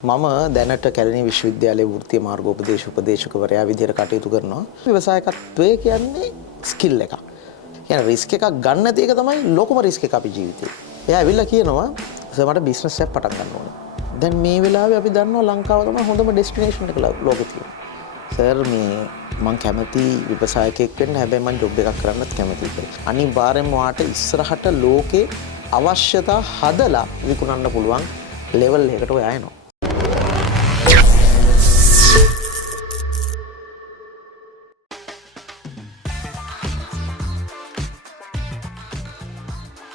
මම දැනට කැලණි විශ්වවිද්‍යාලයේ වෘත්තීය මාර්ගෝපදේශකවරයා විදිහට කටයුතු කරනවා. ව්‍යවසායකත්වය කියන්නේ ස්කිල් එකක්. කියන්නේ රිස්ක් එකක් ගන්න නැති එක තමයි ලොකුම රිස්ක් එක අපේ ජීවිතේ. එයා ඇවිල්ලා කියනවා සර් මට බිස්නස් එකක් පටන් ගන්න ඕනේ. දැන් මේ වෙලාවේ අපි දන්නවා ලංකාව තමයි හොඳම ඩෙස්ටිනේෂන් එක ලෝකෙ තියෙන. සර් මම කැමති ව්‍යවසායකයෙක් වෙන්න හැබැයි මම ජොබ් එකක් කරන්නත් කැමතියි කියලා. අනිවාර්යෙන්ම වාට ඉස්සරහට ලෝකේ අවශ්‍යතා හදලා විකුණන්න පුළුවන් ලෙවල් එකකට ඔයා එනවා.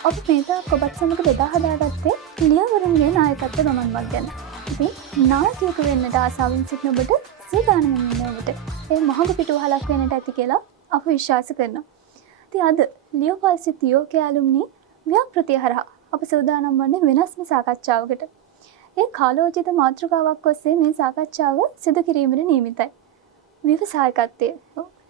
ඔබ මේදා ඔබත් සමඟ බෙදා හදාගත්තේ ලියවරුන්ගේ නායකත්ව ගමන්මක් ගැන. ඉතින් නායකයෙකු වෙන්නට ආසාවෙන් සිටින ඔබට සූදානම් වෙන්න ඔබට ඒ මොහොත පිටුවහලක් වෙන්නට ඇති කියලා අප විශ්වාස කරනවා. ඉතින් අද ලියෝපල්සි තියෝ කැලුම්නි ව්‍යාපෘතිය හරහා අප සූදානම් වන්නේ වෙනස්ම සාකච්ඡාවකට. ඒ කාලෝචිත මාතෘකාවක් ඔස්සේ මේ සාකච්ඡාව සිදු කිරීමට නියමිතයි. ව්‍යවසායකත්වය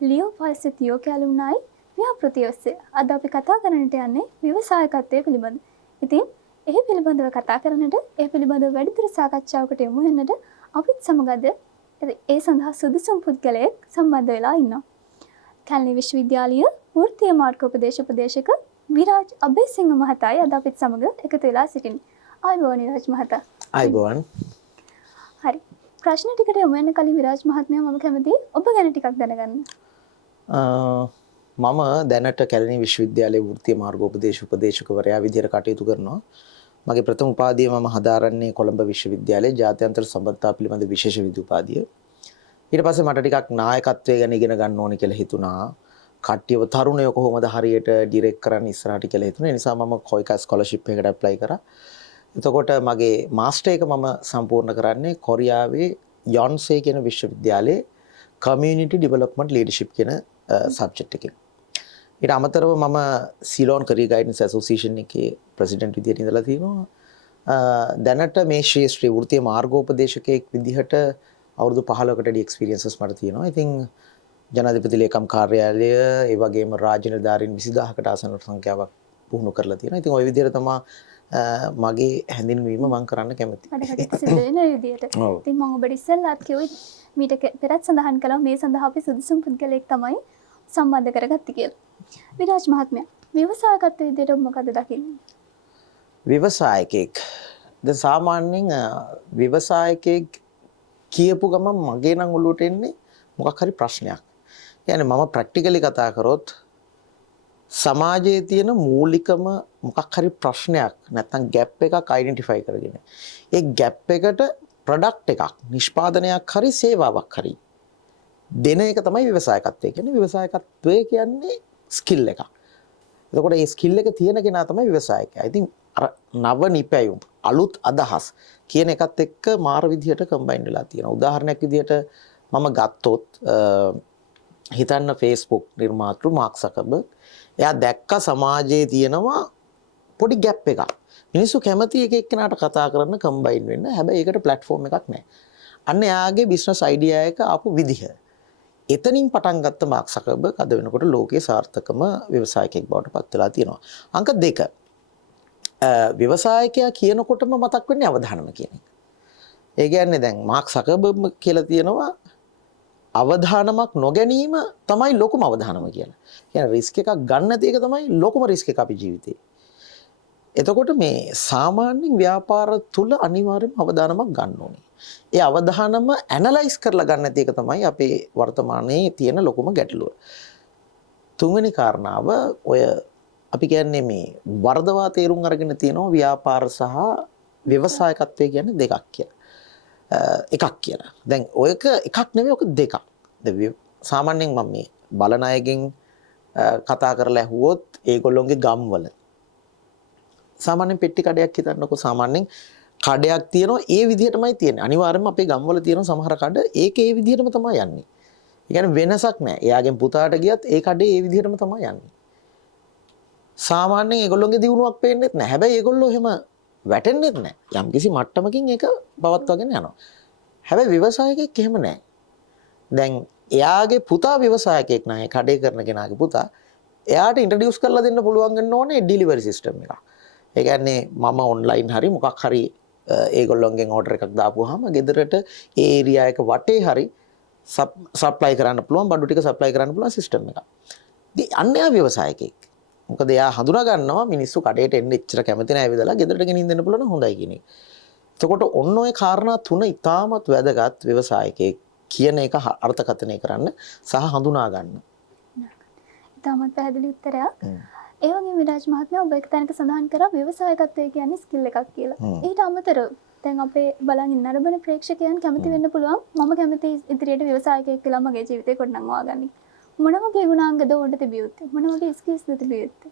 ලියෝපල්සි තියෝ කැලුම්නයි ව්‍යාපෘතිය ඔස්සේ අද අපි කතා කරන්නට යන්නේ ව්‍යවසායකත්වය පිළිබඳ. ඉතින් ඒ පිළිබඳව කතා කරන්නට ඒ පිළිබඳව වැඩිදුර සාකච්ඡාවකට යමු වෙනට අපිත් සමගද ඒ සඳහා සුදුසුම් පුද්ගලයෙක් සම්බන්ධ වෙලා ඉන්නවා. කැලණි විශ්වවිද්‍යාලීය වෘත්තීය මාර්ගෝපදේශක විරාජ් අබේසිංහ මහතායි අද අපිත් සමග එකතු වෙලා සිටින්නේ. ආයුබෝවන් විරාජ් මහතා. ආයුබෝවන්. හරි. ප්‍රශ්න ටිකට යමු වෙන කලින් විරාජ් මහත්මයා මම කැමතියි ඔබ ගැන ටිකක් දැනගන්න. මම දැනට කැලණි විශ්වවිද්‍යාලයේ වෘත්තීය මාර්ගෝපදේශකවරයා විදිහට කටයුතු කරනවා. මගේ ප්‍රථම උපාධිය මම හදාරන්නේ කොළඹ විශ්වවිද්‍යාලයේ ජාත්‍යන්තර සම්බන්ධතා පිළිබඳ විශේෂ විද්‍ය උපාධිය. ඊට පස්සේ මට ටිකක් නායකත්වය ගැන ඉගෙන ගන්න ඕනේ කියලා හිතුණා. කට්ටියව තරුණයෝ කොහොමද හරියට ඩිරෙක්ට් කරන්න ඉස්සරහට කියලා හිතුණා. ඒ නිසා මම කොයිකා ස්කෝලර්ෂිප් එකකට ඇප්ලයි කරා. එතකොට මගේ මාස්ටර් එක මම සම්පූර්ණ කරන්නේ කොරියාවේ යොන්සේ කියන විශ්වවිද්‍යාලයේ කමියුනිටි ඩෙවලොප්මන්ට් ලීඩර්ෂිප් කියන සබ්ජෙක්ට් එකේ. ඊට අමතරව මම සිලෝන් කරියර් ගයිඩන්ස් ඇසෝසියේෂන් එකේ ප්‍රෙසිඩන්ට් විදියට ඉඳලා තියෙනවා. දැනට මේ ශ්‍රේෂ්ඨ වෘත්තීය මාර්ගෝපදේශකයෙක් විදිහට අවුරුදු 15කට ඩි එක්ස්පීරියන්සස් මට තියෙනවා. ඉතින් ජනාධිපති ලේකම් කාර්යාලය ඒ වගේම රාජ්‍ය නිලධාරීන් 20000කට ආසන්න සංඛ්‍යාවක් පුහුණු කරලා තියෙනවා. ඉතින් ওই විදිහට තමයි මගේ හැඳින්වීම මම කරන්න කැමතියි. වැඩකට සිද්ධ වෙන විදියට. ඉතින් මම ඔබට ඉස්සෙල්ලාත් කිව්වේ මීට පෙරත් සඳහන් කළා මේ සඳහා අපි සුදුසුම් පුද්ගලයෙක් තමයි සම්බන්ධ කරගත්තේ කියලා. විරාජ් මහත්මයා ව්‍යවසායකත්වයේ විදියට ඔබ මොකද දකින්නේ? ව්‍යවසායකෙක් දැන් සාමාන්‍යයෙන් ව්‍යවසායකෙක් කියපු ගමන් මගේ නම් ඔළුවට එන්නේ මොකක් හරි ප්‍රශ්නයක්. يعني මම ප්‍රැක්ටිකලි කතා කරොත් සමාජයේ තියෙන මූලිකම මොකක් හරි ප්‍රශ්නයක් නැත්නම් ગેප් එකක් අයිඩෙන්ටිෆයි කරගෙන ඒ ગેප් එකට ප්‍රොඩක්ට් එකක් නිෂ්පාදනයක් හරි සේවාවක් හරි දෙන එක තමයි ව්‍යවසායකත්වය කියන්නේ. ව්‍යවසායකත්වය කියන්නේ ස්කිල් එකක්. එතකොට මේ ස්කිල් එක තියෙන කෙනා තමයි ව්‍යවසායකයා. ඉතින් අර නව නිපැයුම් අලුත් අදහස් කියන එකත් එක්ක මාර විදියට කම්බයින් වෙලා තියෙනවා. උදාහරණයක් විදියට මම ගත්තොත් හිතන්න Facebook නිර්මාතෘ මාක් සකර්බර්ග් එයා දැක්ක සමාජයේ තියෙනවා පොඩි ગેප් එකක්. මිනිස්සු කැමති එක එක්කෙනාට කතා කරන්න කම්බයින් වෙන්න. හැබැයි ඒකට ප්ලැට්ෆෝම් එකක් නැහැ. අන්න එයාගේ බිස්නස් අයිඩියා එක ආපු විදිහ. එතනින් පටන් ගත්ත මාක් සකර්බර්ග් අද වෙනකොට ලෝකයේ සාර්ථකම ව්‍යවසායකයෙක් බවට පත් වෙලා තියෙනවා. අංක 2. ව්‍යවසායකයා කියනකොටම මතක් වෙන්නේ අවධානම කියන එක. ඒ කියන්නේ දැන් මාක් සකර්බර්ග් කියලා තියෙනවා අවධානමක් නොගැනීම තමයි ලොකුම අවධානම කියලා. කියන්නේ රිස්ක් එකක් ගන්න නැති එක තමයි ලොකුම රිස්ක් එක අපේ ජීවිතේ. එතකොට මේ සාමාන්‍යයෙන් ව්‍යාපාර තුල අනිවාර්යයෙන්ම අවධානමක් ගන්න ඕනේ. ඒ අවධානම ඇනලයිස් කරලා ගන්න නැති එක තමයි අපේ වර්තමානයේ තියෙන ලොකුම ගැටලුව. තුන්වෙනි කාරණාව ඔය අපි කියන්නේ මේ වර්ධවා තේරුම් අරගෙන තියෙනවා ව්‍යාපාර සහ ව්‍යවසායකත්වය කියන්නේ දෙකක් කියලා. එකක් කියලා. දැන් ඔයක එකක් නෙවෙයි ඔක දෙකක්. සාමාන්‍යයෙන් මම මේ බලන අයගෙන් කතා කරලා ඇහුවොත් ඒගොල්ලොන්ගේ ගම්වල සාමාන්‍යයෙන් පෙට්ටි කඩයක් හිතන්නකො සාමාන්‍යයෙන් කඩයක් තියෙනවා ඒ විදිහටමයි තියෙන්නේ. අනිවාර්යයෙන්ම අපේ ගම්වල තියෙන සමහර කඩ ඒක ඒ විදිහටම තමයි යන්නේ. ඒ කියන්නේ වෙනසක් නැහැ. එයාගෙන් පුතාට ගියත් ඒ කඩේ ඒ විදිහටම තමයි යන්නේ. සාමාන්‍යයෙන් ඒගොල්ලොන්ගේ දියුණුවක් පේන්නේත් නැහැ. හැබැයි ඒගොල්ලෝ එහෙම වැටෙන්නේත් නැහැ. යම්කිසි මට්ටමකින් ඒක පවත්වාගෙන යනවා. හැබැයි ව්‍යවසායකයෙක් එහෙම නැහැ. දැන් එයාගේ පුතා ව්‍යවසායකයෙක් නැහැ. කඩේ කරන කෙනාගේ පුතා. එයාට ඉන්ට්‍රොඩියුස් කරලා දෙන්න පුළුවන් වෙන්න ඕනේ ඩෙලිවරි සිස්ටම් එකක්. ඒ කියන්නේ මම ඔන්ලයින් හරි මොකක් හරි ඒගොල්ලොන්ගෙන් ඕඩර් එකක් දාපුවාම ගෙදරට ඒ ඒරියා එක වටේ හරි සප්ලයි කරන්න පුළුවන් බඩු ටික සප්ලයි කරන්න පුළුවන් සිස්ටම් එකක්. ඉතින් අන්න එයා ව්‍යවසායකයෙක්. මොකද එයා හඳුනා ගන්නවා මිනිස්සු කඩේට එන්න එච්චර කැමති නැහැ විදලා ගෙදරට ගෙනින් දෙන්න පුළුවන් හොඳයි කියන එක. එතකොට ඔන්න ඔය කාරණා තුන ඉතාමත් වැදගත් ව්‍යවසායකයෙක් කියන එක අර්ථකථනය කරන්න සහ හඳුනා ගන්න. ඉතාමත් පැහැදිලි උත්තරයක්. ඒ වගේ විරාජ් මහත්මයා ඔබ එක තැනක සඳහන් කරා ව්‍යවසායකත්වය කියන්නේ ස්කිල් එකක් කියලා. ඊට අමතරව දැන් අපේ බලන් ඉන්න අරබන ප්‍රේක්ෂකයන් කැමති වෙන්න පුළුවන් මම කැමති ඉදිරියට ව්‍යවසායකයෙක් වෙලා මගේ ජීවිතේ ගොඩනගවා ගන්න. මොන වගේ ගුණාංගද උඩ තිබිය යුත්තේ? මොන වගේ ස්කිල්ස්ද තිබිය යුත්තේ?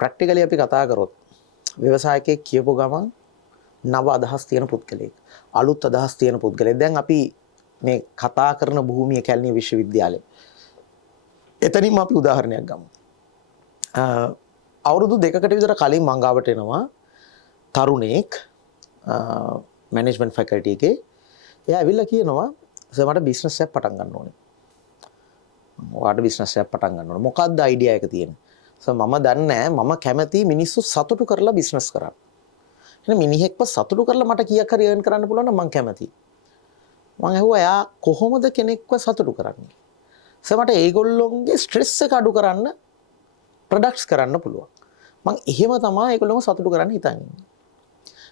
ප්‍රැක්ටිකලි අපි කතා කරොත් ව්‍යවසායකයෙක් කියපු ගමන් නව අදහස් තියෙන පුද්ගලයෙක්. අලුත් අදහස් තියෙන පුද්ගලයෙක්. දැන් අපි මේ කතා කරන භූමිය කැලණිය විශ්වවිද්‍යාලය. එතනින්ම අපි උදාහරණයක් ගමු. අවුරුදු 2කට විතර කලින් මං ගාවට එනවා තරුණෙක් මැනේජ්මන්ට් ෆැකල්ටි එකේ. එයා ඇවිල්ලා කියනවා සර් මට බිස්නස් එකක් පටන් ගන්න ඕනේ. ඔයාට බිස්නස් එකක් පටන් ගන්න ඕනේ. මොකක්ද අයිඩියා එක තියෙන්නේ? සර් මම දන්නේ නැහැ මම කැමති මිනිස්සු සතුටු කරලා බිස්නස් කරන්න. එහෙනම් මිනිහෙක්ව සතුටු කරලා මට කීයක් හරි earn කරන්න පුළුවන් නම් මං කැමතියි. මං ඇහුවා එයා කොහොමද කෙනෙක්ව සතුටු කරන්නේ? සර් මට ඒගොල්ලොන්ගේ ස්ට්‍රෙස් එක අඩු කරන්න ප්‍රොඩක්ට්ස් කරන්න පුළුවන්. මං එහෙම තමයි ඒගොල්ලෝම සතුටු කරන්න හිතන්නේ.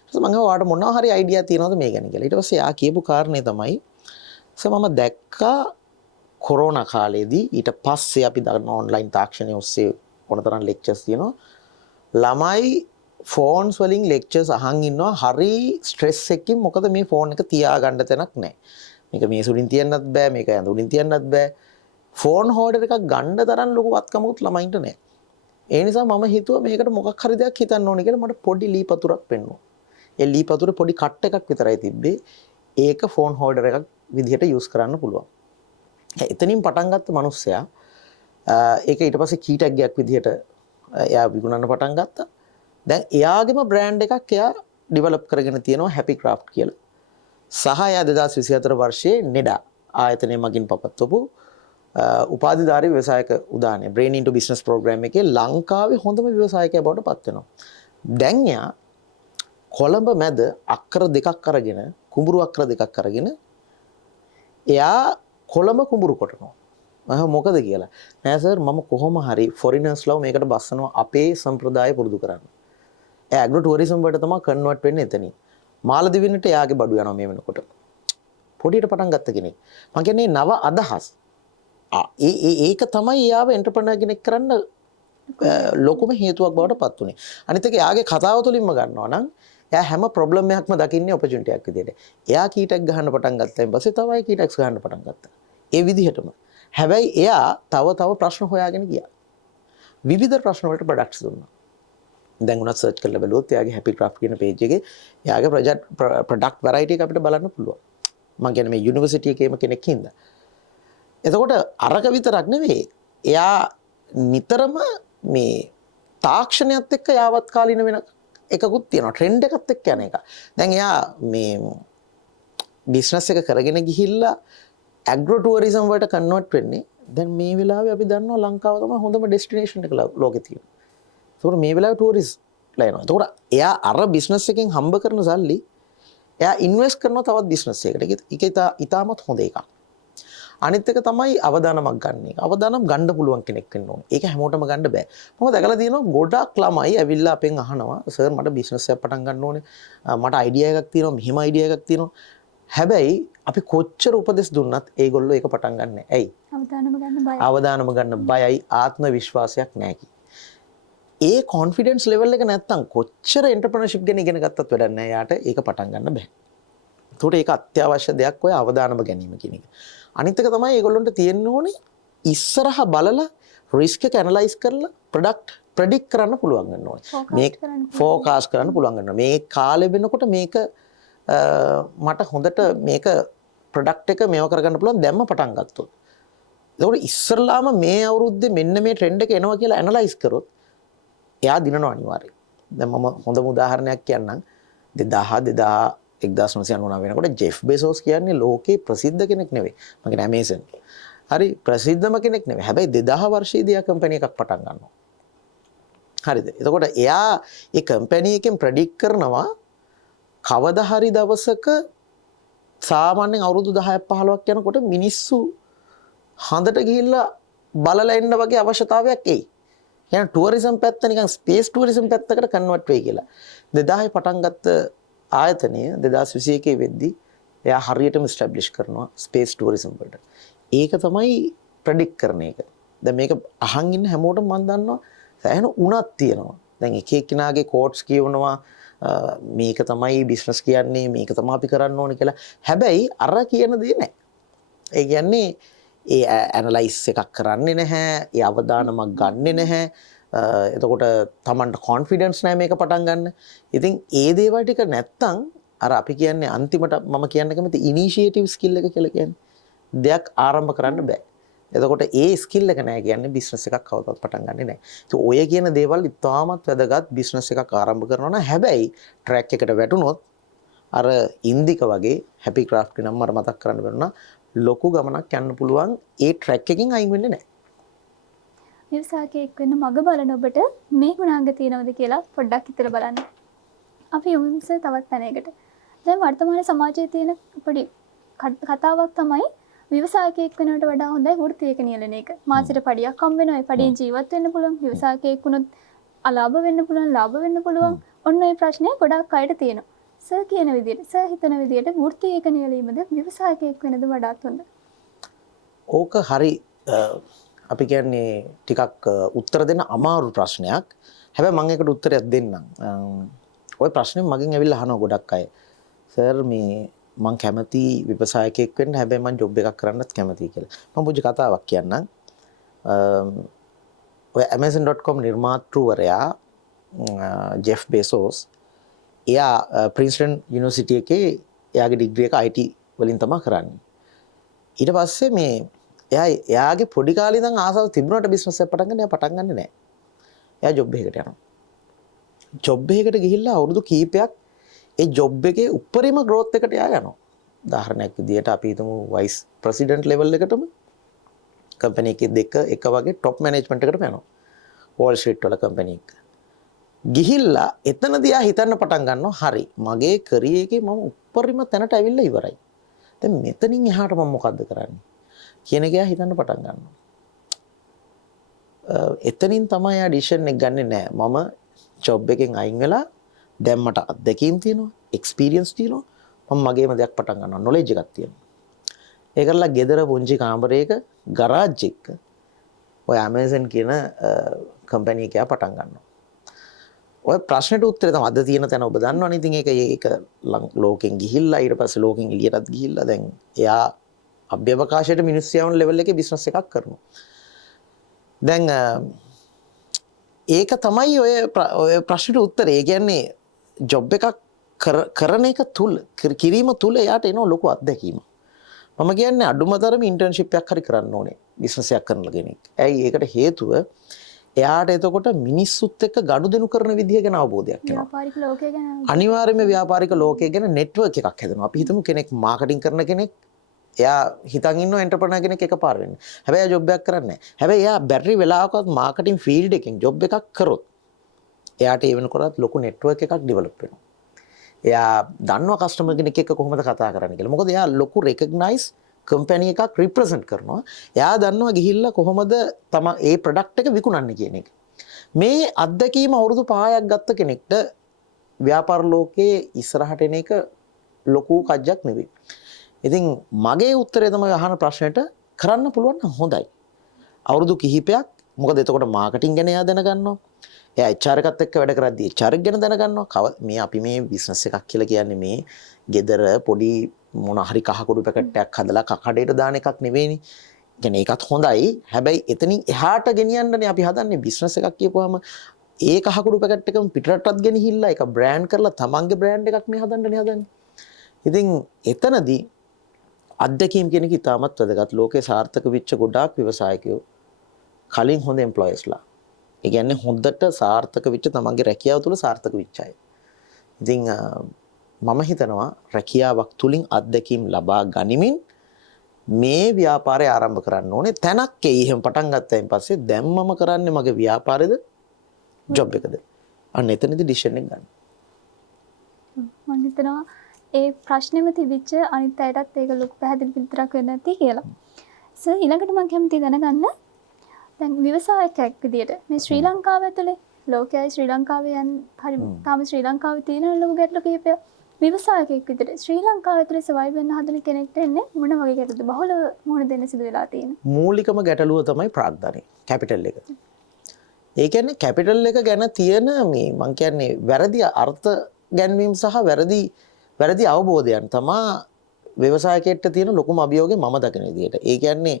ඊට මම ඔයාලට මොනවා හරි අයිඩියා තියෙනවද මේ ගැන කියලා. ඊට පස්සේ යා කියපු කාරණේ තමයි මම දැක්කා කොරෝනා කාලේදී ඊට පස්සේ අපි දන්න ඔන්ලයින් තාක්ෂණය ඔස්සේ මොනතරම් ලෙක්චර්ස් තියෙනවා. ළමයි ෆෝන්ස් වලින් ලෙක්චර්ස් අහන් ඉන්නවා හරි ස්ට්‍රෙස් එකකින් මොකද මේ ෆෝන් එක තියාගන්න තැනක් නැහැ. මේක මේසුලින් තියන්නත් බෑ මේක ඇඳුලින් තියන්නත් බෑ. ෆෝන් හෝල්ඩර් එකක් ගන්න තරම් ලොකු වත්කමකුත් ළමයින්ට නැහැ. ඒ නිසා මම හිතුවා මේකට මොකක් හරි දෙයක් හිතන්න ඕනේ කියලා මට පොඩි ලී පතුරක් පෙන්නුවා. ඒ ලී පතුරේ පොඩි කට් එකක් විතරයි තිබ්බේ. ඒක ෆෝන් හෝල්ඩර් එකක් විදිහට යූස් කරන්න පුළුවන්. එතනින් පටන් ගත්ත මිනිස්සයා ඒක ඊට පස්සේ කී ටැග් එකක් විදිහට එයා විකුණන්න පටන් ගත්තා. දැන් එයාගේම බ්‍රෑන්ඩ් එකක් එයා ඩෙවලොප් කරගෙන තියෙනවා හැපි ක්‍රාෆ්ට් කියලා. සහ එයා 2024 වර්ෂයේ නෙඩා ආයතනය මගින් පවත්වපු උපාධිධාරී ව්‍යවසායක උදානය Brain into Business program එකේ ලංකාවේ හොඳම ව්‍යවසායකයා බවට පත් වෙනවා. දැන් එයා කොළඹ මැද අක්කර දෙකක් අරගෙන කුඹුරු අක්කර දෙකක් අරගෙන එයා කොළඹ කුඹුරු කොටනවා. මම මොකද කියලා. නෑ සර් මම කොහොම හරි ෆොරිනර්ස් ලව මේකට බස්සනවා අපේ සම්ප්‍රදාය පුරුදු කරන්න. එයා ඇග්‍රෝ ටුවරිසම් වලට තමයි කන්වර්ට් වෙන්නේ එතනින්. මාලදිවිනට එයාගේ බඩු යනවා මේ වෙනකොට. පොඩියට පටන් ගත්ත කෙනෙක්. මම කියන්නේ නව අදහස්. ඒක තමයි යාව එන්ටර්ප්‍රනර් කෙනෙක් කරන්න ලොකුම හේතුවක් බවට පත් උනේ. අනිත් එක යාගේ කතාව තුලින්ම ගන්නවා නම් එයා හැම ප්‍රොබ්ලම් එකක්ම දකින්නේ ඔපචුනිටි එකක් විදියට. එයා කීටැක් ගහන්න පටන් ගත්තාන් පස්සේ තවයි කීටැක්ස් ගහන්න පටන් ගත්තා. ඒ විදිහටම. හැබැයි එයා තව ප්‍රශ්න හොයාගෙන ගියා. විවිධ ප්‍රශ්න වලට ප්‍රොඩක්ට්ස් දුන්නා. දැන් උනත් සර්ච් කරලා බලුවොත් එයාගේ හැපි ක්‍රාෆ්ට් කියන පේජ් එකේ එයාගේ ප්‍රොඩක්ට් වැරයිටි එක අපිට බලන්න පුළුවන්. මම කියන්නේ මේ යුනිවර්සිටි එකේම කෙනෙක් හින්දා. එතකොට අරක විතරක් නෙවෙයි. එයා නිතරම මේ තාක්ෂණයත් එක්ක යාවත් කාලින වෙන එකකුත් තියෙනවා. ට්‍රෙන්ඩ් එකත් එක්ක යන එක. දැන් එයා මේ බිස්නස් එක කරගෙන ගිහිල්ලා ඇග්‍රෝ ටුවරිසම් වලට කන්වර්ට් වෙන්නේ. දැන් මේ වෙලාවේ අපි දන්නවා ලංකාව තමයි හොඳම ඩෙස්ටිනේෂන් එක ලෝකේ තියෙන්නේ. ඒතකොට මේ වෙලාවේ ටුවරිස්ට්ලා එනවා. ඒතකොට එයා අර බිස්නස් එකෙන් හම්බ කරන සල්ලි එයා ඉන්වෙස්ට් කරනවා තවත් බිස්නස් එකකට. ඒක ඉතාමත් හොඳ එකක්. අනිත් එක තමයි අවදානමක් ගන්න එක. අවදානම් ගන්න පුළුවන් කෙනෙක් වෙන්න ඕනේ. ඒක හැමෝටම ගන්න බෑ. මම දැකලා තියෙනවා ගොඩක් ළමයි ඇවිල්ලා අපෙන් අහනවා සර් මට බිස්නස් එකක් පටන් ගන්න ඕනේ. මට අයිඩියා එකක් තියෙනවා, මෙහෙම අයිඩියා එකක් තියෙනවා. හැබැයි අපි කොච්චර උපදෙස් දුන්නත් ඒගොල්ලෝ ඒක පටන් ගන්න නැහැ. ඇයි? අවදානම ගන්න බයයි, ආත්ම විශ්වාසයක් නැහැ. ඒ කොන්ෆිඩන්ස් ලෙවල් එක නැත්තම් කොච්චර එන්ටර්ප්‍රනර්ෂිප් ගැන ඉගෙන ගත්තත් වැඩක් නැහැ. යාට ඒක පටන් ගන්න බෑ. ඒකට ඒක අත්‍යවශ්‍ය දෙයක් ඔය අවදානම ගැනීම කියන එක. අනිත් එක තමයි ඒගොල්ලොන්ට තියෙන්න ඕනේ ඉස්සරහ බලලා රිස්ක් එක ඇනලයිස් කරලා ප්‍රොඩක්ට් ප්‍රෙඩික්ට් කරන්න පුළුවන් වෙන්න ඕනේ. මේ ෆෝකාස්ට් කරන්න පුළුවන් වෙන්න ඕනේ. මේ කාලෙ වෙනකොට මේක මට හොඳට මේක ප්‍රොඩක්ට් එක මේව කරගන්න පුළුවන් දැම්ම පටන් ගත්තොත්. ඒකෝට ඉස්සරලාම මේ අවුරුද්දේ මෙන්න මේ ට්‍රෙන්ඩ් එක එනවා කියලා ඇනලයිස් කරොත් එයා දිනනවා අනිවාර්යයෙන්. දැන් මම හොඳම උදාහරණයක් කියන්නම්. 1999 වෙනකොට ජෙෆ් බෙසෝස් කියන්නේ ලෝකේ ප්‍රසිද්ධ කෙනෙක් නෙවෙයි. මම කියන්නේ ඇමේසන්. හරි ප්‍රසිද්ධම කෙනෙක් නෙවෙයි. හැබැයි 2000 වර්ෂයේදී ආ කම්පැනි එකක් පටන් ගන්නවා. හරිද? එතකොට එයා ඒ කම්පැනි එකෙන් ප්‍රෙඩික්ට් කරනවා කවදා හරි දවසක සාමාන්‍යයෙන් අවුරුදු 10ක් 15ක් යනකොට මිනිස්සු හඳට ගිහිල්ලා බලලා එන්න වගේ අවශ්‍යතාවයක් එයි. يعني ටුවරිසම් පැත්ත නිකන් ස්පේස් ටුවරිසම් පැත්තකට කන්වර්ට් වෙයි කියලා. 2000 පටන් ගත්ත ආයතනය 2021 වෙද්දී එයා හරියටම ස්ටැබ්ලිෂ් කරනවා ස්පේස් ටුවරිසම් වලට. ඒක තමයි ප්‍රෙඩික්ට් කරන එක. දැන් මේක අහන් ඉන්න හැමෝටම මම දන්නවා සෑහෙන උණක් තියෙනවා. දැන් එක එක්කිනාගේ කෝට්ස් කියවනවා මේක තමයි බිස්නස් කියන්නේ මේක තමයි අපි කරන්න ඕනේ කියලා. හැබැයි අර කියන දේ නැහැ. ඒ කියන්නේ ඒ ඇනලයිස් එකක් කරන්නේ නැහැ, ඒ අවදානමක් ගන්නෙ නැහැ. එතකොට Tamanට කොන්ෆිඩන්ස් නැහැ මේක පටන් ගන්න. ඉතින් ඒ දේවල් ටික නැත්තම් අර අපි කියන්නේ අන්තිමට මම කියන්න කැමති ඉනිෂියේටිව් ස්කිල් එක කියලා කියන්නේ. දෙයක් ආරම්භ කරන්න බෑ. එතකොට ඒ ස්කිල් එක නැහැ කියන්නේ බිස්නස් එකක් කවදාවත් පටන් ගන්නෙ නැහැ. ඉතින් ඔය කියන දේවල් ඉතාමත් වැදගත් බිස්නස් එකක් ආරම්භ කරනවා නම් හැබැයි ට්‍රැක් එකට වැටුනොත් අර ඉන්දික වගේ හැපි ක්‍රාෆ්ට් නම් මට මතක් කරන්න වෙනවා ලොකු ගමනක් යන්න පුළුවන් ඒ ට්‍රැක් එකකින් අයින් වෙන්නේ නැහැ. ව්‍යවසායකයෙක් වෙන්න මග බලන ඔබට මේ ගුණාංග තියෙනවද කියලා පොඩ්ඩක් හිතලා බලන්න. අපි යමුස තවත් තැනකට. දැන් වර්තමාන සමාජයේ තියෙන පොඩි කතාවක් තමයි ව්‍යවසායකයෙක් වෙනවට වඩා හොඳයි වෘත්තියක නියැලෙන එක. මාසෙට පඩියක් හම් වෙනවා. ඒ පඩියෙන් ජීවත් වෙන්න පුළුවන්. ව්‍යවසායකයෙක් වුණොත් අලාභ වෙන්න පුළුවන්, ලාභ වෙන්න පුළුවන්. ඔන්න ඔය ප්‍රශ්නේ ගොඩක් අයට තියෙනවා. සර් කියන විදිහට, සර් හිතන විදිහට වෘත්තියක නියැලීමද ව්‍යවසායකයෙක් වෙනද වඩාත් හොඳ? ඕක හරි අපි කියන්නේ ටිකක් උත්තර දෙන්න අමාරු ප්‍රශ්නයක්. හැබැයි මම ඒකට උත්තරයක් දෙන්නම්. ওই ප්‍රශ්නේ මගෙන් ඇවිල්ලා අහනවා ගොඩක් අය. සර් මේ මම කැමති ව්‍යවසායකයෙක් වෙන්න හැබැයි මම ජොබ් එකක් කරන්නත් කැමතියි කියලා. මම පුංචි කතාවක් කියන්නම්. ඔය amazon.com නිර්මාතෘවරයා ජෙෆ් බෙසෝස් එයා ප්‍රින්ස්ටන් යුනිවර්සිටි එකේ එයාගේ ඩිග්‍රී එක IT වලින් තමයි කරන්නේ. ඊට පස්සේ මේ එයාගේ පොඩි කාලේ ඉඳන් ආසාව තිබුණාට බිස්නස් එක පටන් ගන්න එයා පටන් ගන්නේ නැහැ. එයා ජොබ් එකකට යනවා. ජොබ් එකකට ගිහිල්ලා අවුරුදු කීපයක් ඒ ජොබ් එකේ උඩරිම growth එකට එයා යනවා. උදාහරණයක් විදියට අපි හිතමු වයිස් ප්‍රෙසිඩන්ට් ලෙවල් එකටම කම්පැනි එකේ දෙක එක වගේ টপ මැනේජ්මන්ට් එකකට යනවා. වෝල් ස්ට්‍රීට් වල කම්පැනි එක. ගිහිල්ලා එතනදී ආ හිතන්න පටන් ගන්නවා හරි මගේ කැරියර් එකේ මම උඩරිම තැනට ඇවිල්ලා ඉවරයි. දැන් මෙතනින් එහාට මම මොකද්ද කරන්නේ කියන එක හිතන්න පටන් ගන්නවා. එතනින් තමයි ආ ඩිසිෂන් එක ගන්නෙ නෑ. මම ජොබ් එකෙන් අයින් වෙලා දැන් මට අත්දැකීම් තියෙනවා, එක්ස්පීරියන්ස් තියෙනවා. මම මගේම දෙයක් පටන් ගන්නවා, නොලෙජ් එකක් තියෙනවා. ඒකලා ගෙදර පුංචි කාමරයක ගරාජ් එක ඔය Amazon කියන කම්පැනි එක පටන් ගන්නවා. ඔය ප්‍රශ්නෙට උත්තරේ තමයි අද තියෙන තැන ඔබ දන්නවනේ. ඉතින් ඒක ලෝකෙන් ගිහිල්ලා ඊට පස්සේ ලෝකෙන් එළියටත් ගිහිල්ලා දැන් එයා අභ්‍යවකාශයට මිනිස්සු යවන ලෙවල් එකේ බිස්නස් එකක් කරනවා. දැන් ඒක තමයි ඔය ප්‍රශ්නෙට උත්තරේ. ඒ කියන්නේ ජොබ් එකක් කරන එක තුල කිරීම තුල එයාට එන ලොකු අත්දැකීමක්. මම කියන්නේ අඩුම තරමේ ඉන්ටර්න්ෂිප් එකක් හරි කරන්න ඕනේ බිස්නස් එකක් කරන කෙනෙක්. ඇයි ඒකට හේතුව එයාට එතකොට මිනිස්සුත් එක්ක ගනුදෙනු කරන විදිය ගැන අවබෝධයක් එනවා. ව්‍යාපාරික ලෝකය ගැන අනිවාර්යයෙන්ම ව්‍යාපාරික ලෝකය ගැන නෙට්වර්ක් එකක් හැදෙනවා. අපි හිතමු කෙනෙක් මාකටිං කරන කෙනෙක් එයා හිතන් ඉන්නවා එන්ටර්ප්‍රනර් කෙනෙක් එකපාර වෙන්න. හැබැයි එයා ජොබ් එකක් කරන්නේ නැහැ. හැබැයි එයා බැරි වෙලාවකවත් මාකටිං ෆීල්ඩ් එකකින් ජොබ් එකක් කරොත් එයාට ඒ වෙනකොටත් ලොකු නෙට්වර්ක් එකක් ඩෙවලොප් වෙනවා. එයා දන්නවා කස්ටමර් කෙනෙක් එක්ක කොහොමද කතා කරන්න කියලා. මොකද එයා ලොකු රෙකග්නයිස් කම්පැනි එකක් රිප්‍රසන්ට් කරනවා. එයා දන්නවා ගිහිල්ලා කොහොමද තම ඒ ප්‍රොඩක්ට් එක විකුණන්නේ කියන එක. මේ අත්දැකීම අවුරුදු 5ක් ගත්ත කෙනෙක්ට ව්‍යාපාර ලෝකයේ ඉස්සරහට එන එක ලොකු කජ්ජක් නෙවෙයි. ඉතින් මගේ උත්තරය තමයි අහන ප්‍රශ්නෙට කරන්න පුළුවන් නම් හොඳයි. අවුරුදු කිහිපයක් මොකද එතකොට මාකටිං ගැන එයා දැනගන්නවා. එයා HR එකත් එක්ක වැඩ කරද්දී HR එක ගැන දැනගන්නවා. මේ අපි මේ බිස්නස් එකක් කියලා කියන්නේ මේ gedara පොඩි මොන හරි කහකුඩු පැකට් එකක් හදලා කකඩේට දාන එකක් නෙවෙයිනේ. කියන්නේ ඒකත් හොඳයි. හැබැයි එතනින් එහාට ගෙනියන්නනේ අපි හදන්නේ බිස්නස් එකක් කියපුවාම ඒ කහකුඩු පැකට් එකම පිටරටත් ගෙනහිල්ලා ඒක බ්‍රෑන්ඩ් කරලා තමන්ගේ බ්‍රෑන්ඩ් එකක් මේ හදන්නනේ හදන්නේ. ඉතින් එතනදී අත්දැකීම් කියන එක ඉතාමත් වැදගත්. ලෝකේ සාර්ථක වෙච්ච ගොඩාක් ව්‍යවසායකයෝ කලින් හොඳ එම්ප්ලොයර්ස්ලා. ඒ කියන්නේ හොඳට සාර්ථක වෙච්ච තමන්ගේ රැකියාව තුළ සාර්ථක වෙච්ච අය. ඉතින් මම හිතනවා රැකියාවක් තුලින් අත්දැකීම් ලබා ගනිමින් මේ ව්‍යාපාරය ආරම්භ කරන්න ඕනේ. තැනක් එයි එහෙම පටන් ගත්තයින් පස්සේ දැන් මම කරන්නේ මගේ ව්‍යාපාරෙද ජොබ් එකද? අන්න එතනදී ඩිසිෂන් එක ගන්න. මම හිතනවා ඒ ප්‍රශ්නේම තිබිච්ච අනිත් අයටත් ඒක ලොකු පැහැදිලි පිළිතුරක් වෙන්න ඇති කියලා. සර් ඊළඟට මම කැමතියි දැනගන්න දැන් ව්‍යවසායකයෙක් විදියට මේ ශ්‍රී ලංකාව ඇතුලේ ලෝකයයි ශ්‍රී ලංකාවේ යන හරි තාම ශ්‍රී ලංකාවේ තියෙන ලොකු ගැටලු කිහිපයක් ව්‍යවසායකයෙක් විදියට ශ්‍රී ලංකාව ඇතුලේ සර්වයිව් වෙන්න හදන කෙනෙක්ට එන්නේ මොන වගේ ගැටලුද බහුල මොන දෙන්න සිදු වෙලා තියෙන්නේ? මූලිකම ගැටලුව තමයි ප්‍රාග්ධනය කැපිටල් එක. ඒ කියන්නේ කැපිටල් එක ගැන තියෙන මේ මං කියන්නේ වැරදි අර්ථ ගැන්වීම සහ වැරදි අවබෝධයන් තමා ව්‍යවසායකයෙක්ට තියෙන ලොකුම අභියෝගය මම දකින විදිහට. ඒ කියන්නේ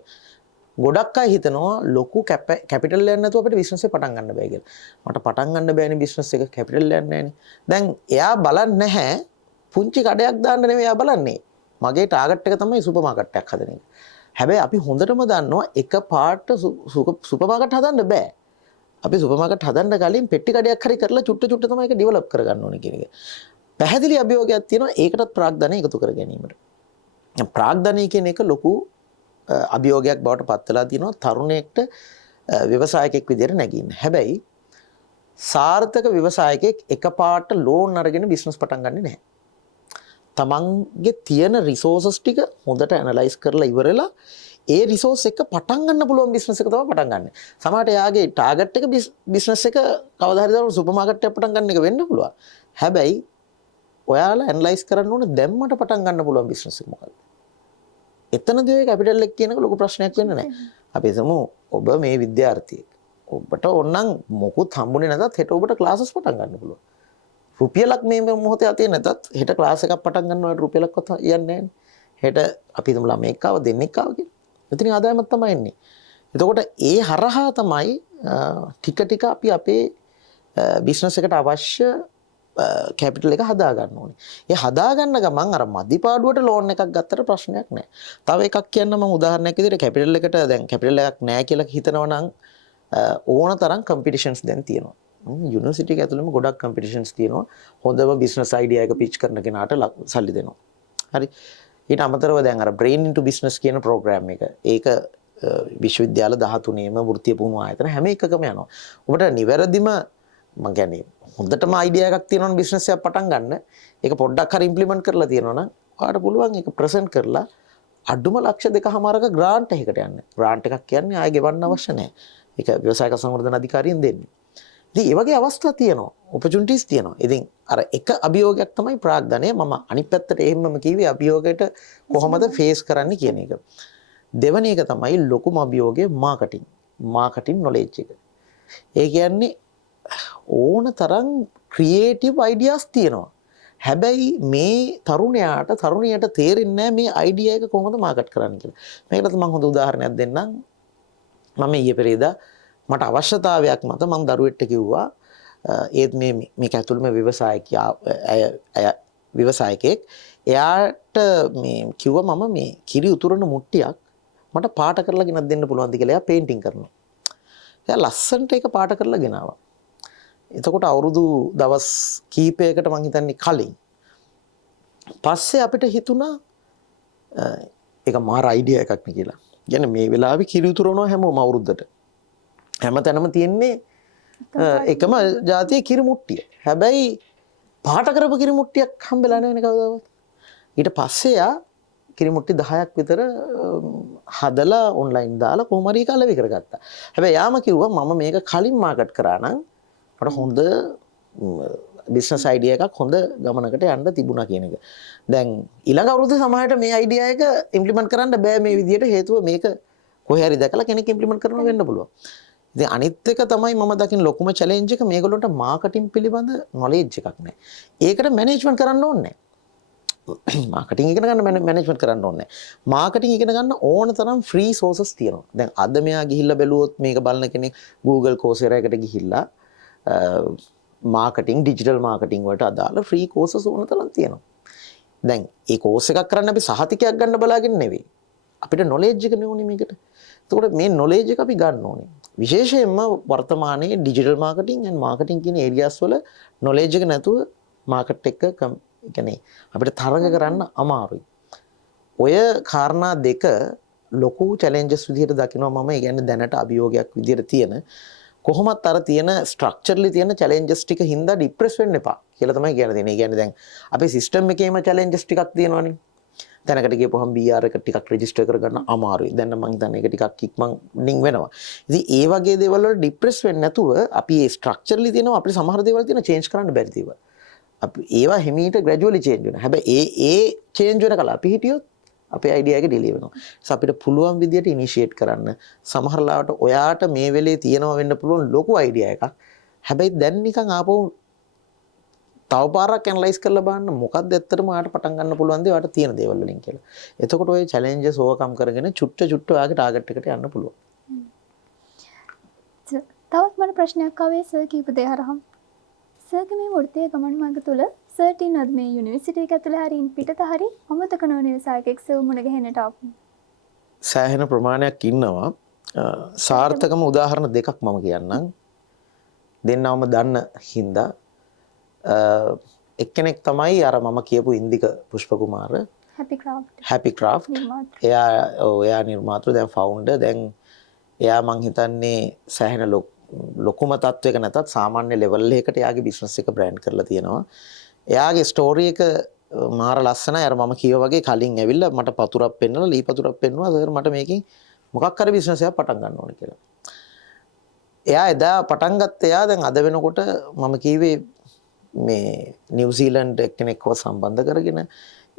ගොඩක් අය හිතනවා ලොකු කැපිටල් එකක් නැතුව අපිට බිස්නස් එක පටන් ගන්න බෑ කියලා. මට පටන් ගන්න බෑනේ බිස්නස් එක කැපිටල් එකක් නැහැනේ. දැන් එයා බලන්නේ නැහැ පුංචි කඩයක් දාන්න නෙමෙයි එයා බලන්නේ. මගේ ටාගට් එක තමයි සුපර් මාකට් එකක් හදන එක. හැබැයි අපි හොඳටම දන්නවා එක පාට සුපර් මාකට් හදන්න බෑ. අපි සුපර් මාකට් හදන්න කලින් පෙට්ටි කඩයක් හරි කරලා චුට්ට තමයි ඒක ඩෙවලොප් කරගන්න ඕනේ කියන එක. පැහැදිලි අභියෝගයක් තියෙනවා ඒකටත් ප්‍රාග්ධනය එකතු කර ගැනීමට. ප්‍රාග්ධනය කියන එක ලොකු අභියෝගයක් බවට පත් වෙලා තියෙනවා තරුණයෙක්ට ව්‍යවසායකයෙක් විදිහට නැගින්න. හැබැයි සාර්ථක ව්‍යවසායකයෙක් එකපාරට ලෝන් අරගෙන බිස්නස් පටන් ගන්නෙ නැහැ. තමන්ගේ තියෙන රිසෝසස් ටික හොඳට ඇනලයිස් කරලා ඉවරලා ඒ රිසෝස් එක පටන් ගන්න පුළුවන් බිස්නස් එක තමයි පටන් ගන්න. සමහරට එයාගේ ටාගට් එක බිස්නස් එක කවදා හරි දවසක සුපර් මාකට් එකක් පටන් ගන්න එක වෙන්න පුළුවන්. හැබැයි ඔයාලා ඇනලයිස් කරන්න ඕනේ දැම්මට පටන් ගන්න පුළුවන් බිස්නස් එක මොකක්ද? එතනදී ඔය කැපිටල් එක කියන එක ලොකු ප්‍රශ්නයක් වෙන්නේ නැහැ. අපි හිතමු ඔබ මේ විද්‍යාර්ථියෙක්. ඔබට ඕනනම් මොකුත් හම්බුනේ නැතත් හෙට ඔබට ක්ලාසස් පටන් ගන්න පුළුවන්. රුපියලක් මේ මොහොතේ අතේ නැතත් හෙට ක්ලාස් එකක් පටන් ගන්නවට රුපියලක්වත් යන්නේ නැහැ. හෙට අපි හිතමු ළමෙක් ආව දෙන්නෙක් ආව කියලා. එතනින් ආදායමක් තමයි එන්නේ. එතකොට ඒ හරහා තමයි ටික අපි අපේ බිස්නස් එකට අවශ්‍ය කැපිටල් එක හදා ගන්න ඕනේ. ඒ හදා ගන්න ගමන් අර මදි පාඩුවට ලෝන් එකක් ගත්තට ප්‍රශ්නයක් නැහැ. තව එකක් කියන්න මම උදාහරණයක් විදිහට කැපිටල් එකට දැන් කැපිටල් එකක් නැහැ කියලා හිතනවා නම් ඕන තරම් කම්පිටිෂන්ස් දැන් තියෙනවා. යුනිවර්සිටි එක ඇතුළෙම ගොඩක් කම්පිටිෂන්ස් තියෙනවා. හොඳම බිස්නස් අයිඩියා එක පිච් කරන කෙනාට සල්ලි දෙනවා. හරි. ඊට අමතරව දැන් අර බ්‍රේන් ඉන්ටු බිස්නස් කියන ප්‍රෝග්‍රෑම් එක. ඒක විශ්වවිද්‍යාල 13ේම වෘත්තීය පුහුණු ආයතන හැම එකකම යනවා. ඔබට නිවැරදිම මම කියන්නේ හොඳටම අයිඩියා එකක් තියෙනවනේ බිස්නස් එකක් පටන් ගන්න. ඒක පොඩ්ඩක් හරි ඉම්ප්ලිමන්ට් කරලා තියෙනවා නම් ඔයාලට පුළුවන් ඒක ප්‍රසන්ට් කරලා අඩුම ලක්ෂ 2.5ක ග්‍රාන්ට් එකකට යන්න. ග්‍රාන්ට් එකක් කියන්නේ ආයෙ ගෙවන්න අවශ්‍ය නැහැ. ඒක ව්‍යවසායක සංවර්ධන අධිකාරියෙන් දෙන්නේ. ඉතින් ඒ වගේ අවස්ථා තියෙනවා. ඔපචුනිටිස් තියෙනවා. ඉතින් අර එක අභියෝගයක් තමයි ප්‍රාග්ධනය. මම අනිත් පැත්තට එහෙමම කිව්වේ අභියෝගයට කොහොමද ෆේස් කරන්න කියන එක. දෙවෙනි එක තමයි ලොකුම අභියෝගය මාකටිං නොලෙජ් එක. ඒ කියන්නේ ඕන තරම් ක්‍රියේටිව් අයිඩියාස් තියෙනවා. හැබැයි මේ තරුණියට තේරෙන්නේ නැහැ මේ අයිඩියා එක කොහොමද මාකට් කරන්න කියලා. මේකට මම හොඳ උදාහරණයක් දෙන්නම්. මම ඊයේ පෙරේදා මට අවශ්‍යතාවයක් මත මම දරුවෙක්ට කිව්වා ඒත් මේක ඇතුළේම ව්‍යවසායකයෙක් එයාට මේ කිව්වා මම මේ කිරි උතුරන මුට්ටියක් මට පාට කරලා ගෙනත් දෙන්න පුළුවන්ද කියලා. එයා පේන්ටින් කරනවා. එයා ලස්සනට ඒක පාට කරලා ගෙනාවා. එතකොට අවුරුදු දවස් කීපයකට මං හිතන්නේ කලින් පස්සේ අපිට හිතුණා ඒක මාර අයිඩියා එකක් නේ කියලා. කියන්නේ මේ වෙලාවේ කිරි උතුරනවා හැමෝම අවුරුද්දට. හැමතැනම තියෙන්නේ එකම જાතියේ කිරි මුට්ටිය. හැබැයි පාට කරපු කිරි මුට්ටියක් හම්බෙලා නැහැ නේ කවදාවත්. ඊට පස්සේ යා කිරි මුට්ටි 10ක් විතර හදලා ඔන්ලයින් දාලා කොහොම හරි ඒක අලෙවි කරගත්තා. හැබැයි යාම කිව්වා මම මේක කලින් මාකට් කරා නම් මට හොඳ බිස්නස් අයිඩියා එකක් හොඳ ගමනකට යන්න තිබුණා කියන එක. දැන් ඊළඟ අවුරුද්දේ සමහරට මේ අයිඩියා එක ඉම්ප්ලිමන්ට් කරන්න බෑ මේ විදිහට හේතුව මේක කොහේ හරි දැකලා කෙනෙක් ඉම්ප්ලිමන්ට් කරනවා වෙන්න පුළුවන්. ඉතින් අනිත් එක තමයි මම දකින ලොකුම චැලෙන්ජ් එක මේගොල්ලන්ට මාකටිං පිළිබඳ නොලෙජ් එකක් නැහැ. ඒකට මැනේජ්මන්ට් කරන්න ඕනේ නැහැ. මාකටිං ඉගෙන ගන්න මැනේජ්මන්ට් කරන්න ඕනේ නැහැ. මාකටිං ඉගෙන ගන්න ඕන තරම් ෆ්‍රී සෝසස් තියෙනවා. දැන් අද මෙයා ගිහිල්ලා බැලුවොත් මේක බලන කෙනෙක් Google Coursera එකට ගිහිල්ලා මාකටිං ඩිජිටල් මාකටිං වලට අදාළ ෆ්‍රී කෝසස් ඕන තරම් තියෙනවා. දැන් ඒ කෝස් එකක් කරන්න අපි සහතිකයක් ගන්න බලාගෙන නෙවෙයි. අපිට නොලෙජ් එක නෙවෙයි මේකට. එතකොට මේ නොලෙජ් එක අපි ගන්න ඕනේ. විශේෂයෙන්ම වර්තමානයේ ඩිජිටල් මාකටිං and මාකටිං කියන ඒරියාස් වල නොලෙජ් එක නැතුව මාකට් එක කියන්නේ අපිට තරඟ කරන්න අමාරුයි. ඔය කාරණා දෙක ලොකු චැලෙන්ජස් විදිහට දකිනවා මම. ඒ කියන්නේ දැනට අභියෝගයක් විදිහට තියෙන කොහොමත් අර තියෙන ස්ට්‍රක්චර්ලි තියෙන චැලෙන්ජස් ටික හින්දා ડિප්‍රෙස් වෙන්න එපා කියලා තමයි කියලා දෙන්නේ. ඒ කියන්නේ දැන් අපේ සිස්ටම් එකේම චැලෙන්ජස් ටිකක් තියෙනවනේ. තැනකට ගියපුවහම BR එක ටිකක් රෙජිස්ටර් කරගන්න අමාරුයි. දැන් නම් මම හිතන්නේ ඒක ටිකක් ඉක්මනින් වෙනවා. ඉතින් ඒ වගේ දේවල් වල ડિප්‍රෙස් වෙන්නේ නැතුව අපි ඒ ස්ට්‍රක්චර්ලි තියෙනවා අපිට සමහර දේවල් තියෙන චේන්ජ් කරන්න බැරි දේවල්. අපි ඒවා හිමීට ග්‍රැජුවලි චේන්ජ් වෙනවා. හැබැයි ඒ චේන්ජ් වෙන කල අපි හිටියොත් අපේ අයිඩියා එක ඩිලේ වෙනවා. ඒස අපිට පුළුවන් විදියට ඉනිෂিয়েට් කරන්න. සමහර ලාවට ඔයාට මේ වෙලේ තියෙනවා වෙන්න පුළුවන් ලොකු අයිඩියා එකක්. හැබැයි දැන් නිකන් ආපහු තව පාරක් ඇනලයිස් කරලා බලන්න මොකක්ද ඇත්තටම ඔයාට පටන් ගන්න පුළුවන් දේ ඔයාට තියෙන දේවල් වලින් කියලා. එතකොට ඔය චැලෙන්ජස් ඕවර්කම් කරගෙන චුට්ට ඔයාගේ ටාගට් එකට යන්න පුළුවන්. තවත් මට ප්‍රශ්නයක් ආවේ සර් කීප දේ හරහා. සර්ගේ මේ වෘත්තීය ගමන් මාර්ග තුල සර්ට් ඉන්නවද මේ යුනිවර්සිටි එක ඇතුලේ හරි පිටත හරි අමතක නොවන ව්‍යවසායකෙක් සර් මුණ ගැහෙන්නට ආපු? සෑහෙන ප්‍රමාණයක් ඉන්නවා. සාර්ථකම උදාහරණ දෙකක් මම කියන්නම්. දෙන්නවම දන්න හින්දා එක්කෙනෙක් තමයි අර මම කියපු ඉන්දික පුෂ්ප කුමාර හැපි ක්‍රාෆ්ට් එයා නිර්මාතෘ දැන් ෆවුන්ඩර් දැන් එයා මං හිතන්නේ සෑහෙන ලොකුම තත්වයක නැතත් සාමාන්‍ය ලෙවල් එකකට එයාගේ බිස්නස් එක බ්‍රෑන්ඩ් කරලා තියෙනවා. එයාගේ ස්ටෝරි එක මාර ලස්සනයි. අර මම කියව වගේ කලින් ඇවිල්ලා මට පතුරක් පෙන්නලා ලී පතුරක් පෙන්නුවා සර් මට මේකෙන් මොකක් හරි බිස්නස් එකක් පටන් ගන්න ඕනේ කියලා. එයා එදා පටන් ගත්ත එයා දැන් අද වෙනකොට මම කිව්වේ මේ නිව්සීලන්ඩ් එක්කෙනෙක්ව සම්බන්ධ කරගෙන